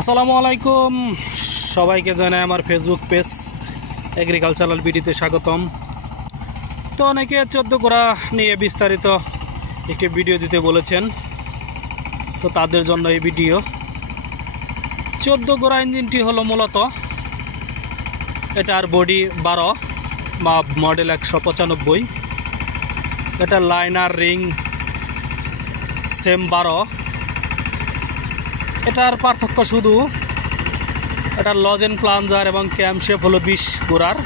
আসসালামু আলাইকুম, সবাইকে জানাই আমার ফেসবুক পেজ এগ্রিকালচারাল বিডিতে স্বাগতম। তো অনেকে 14 গোড়া নিয়ে বিস্তারিত একটি ভিডিও দিতে বলেছেন, তো তাদের জন্য এই ভিডিও। 14 গোড়া ইঞ্জিনটি হলো মূলত এটার বডি 12 বা মডেল 195, এটা লাইনার রিং সেম 12। এটার পার্থক্য শুধু এটার লজেন প্লাঞ্জার এবং ক্যামশেপ হলো 20 গোড়ার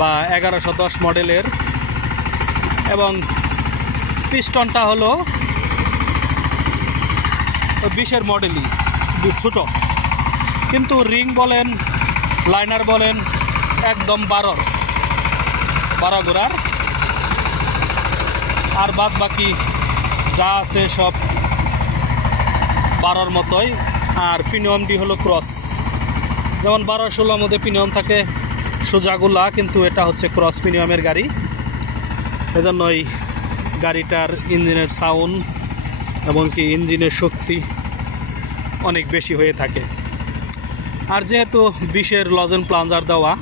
বা 1110 মডেলের, এবং পিস্টনটা হলো 20-এর মডেলই, ছোট। কিন্তু রিং বলেন লাইনার বলেন একদম 12 গোড়ার, আর বাদ বাকি যা আছে সব 12-র মতোই। আর পিনিয়মটি হলো ক্রস, যেমন 12-16 মধ্যে পিনিয়ম থাকে সোজাগুলা, কিন্তু এটা হচ্ছে ক্রস পিনিয়মের গাড়ি। এজন্য এই গাড়িটার ইঞ্জিনের সাউন্ড এবং কি ইঞ্জিনের শক্তি অনেক বেশি হয়ে থাকে। আর যেহেতু 20-এর লজেন প্লাঞ্জার দেওয়া,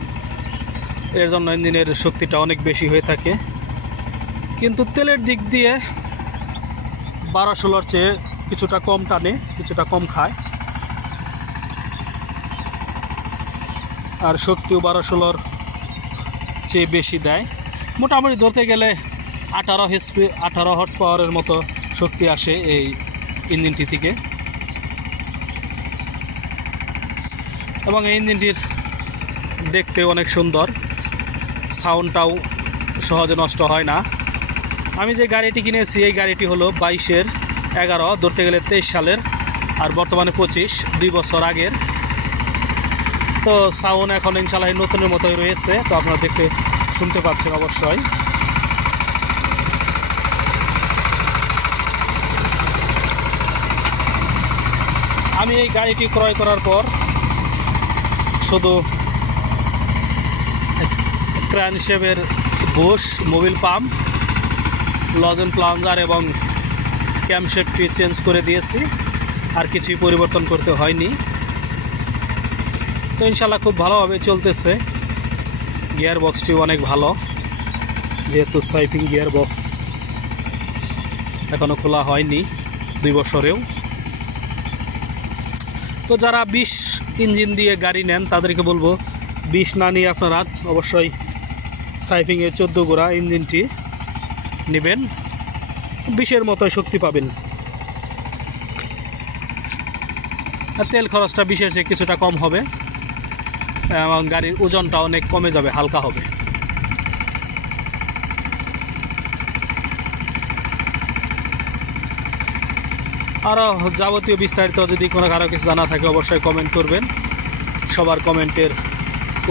এর জন্য ইঞ্জিনের শক্তিটা অনেক বেশি হয়ে থাকে। কিন্তু তেলের দিক দিয়ে 12-16-র চেয়ে কিছুটা কম টানে, কিছুটা কম খায়, আর শক্তিও 12-16-র চেয়ে বেশি দেয়। মোটামুটি ধরতে গেলে 18 হর্স পাওয়ারের মতো শক্তি আসে এই ইঞ্জিনটি থেকে। এবং এই ইঞ্জিনটির দেখতে অনেক সুন্দর, সাউন্ডটাও সহজে নষ্ট হয় না। আমি যে গাড়িটি কিনেছি এই গাড়িটি হলো 22-এর 11, ধরতে গেলে 23 সালের, আর বর্তমানে 25, 2 বছর আগের। তো সাউন্ড এখন ইনশাআল্লাহ নতুনের মতোই রয়েছে, তো আপনারা দেখতে শুনতে পাচ্ছেন অবশ্যই। আমি এই গাড়িটি ক্রয় করার পর শুধু ক্র্যানশেফের বুশ, মোবিল পাম্প, লজেন প্লাঞ্জার এবং ক্যামশেফটি চেঞ্জ করে দিয়েছি, আর কিছুই পরিবর্তন করতে হয়নি। তো ইনশাআল্লাহ খুব ভালোভাবে চলতেছে। গিয়ার বক্সটিও অনেক ভালো, যেহেতু সাইফিং গিয়ার বক্স এখনও খোলা হয়নি 2 বছরেও। তো যারা 20 ইঞ্জিন দিয়ে গাড়ি নেন তাদেরকে বলবো 20 না নিয়ে আপনারা অবশ্যই সাইফিংয়ের 14 গোড়া ইঞ্জিনটি নেবেন, 20-এর মতোই শক্তি পাবেন। আর তেল খরচটা 20-এর চেয়ে কিছুটা কম হবে, এবং গাড়ির ওজনটা অনেক কমে যাবে, হালকা হবে। আরও যাবতীয় বিস্তারিত যদি কোনো কারো কিছু জানা থাকে অবশ্যই কমেন্ট করবেন, সবার কমেন্টের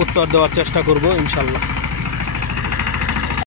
উত্তর দেওয়ার চেষ্টা করব ইনশাল্লাহ।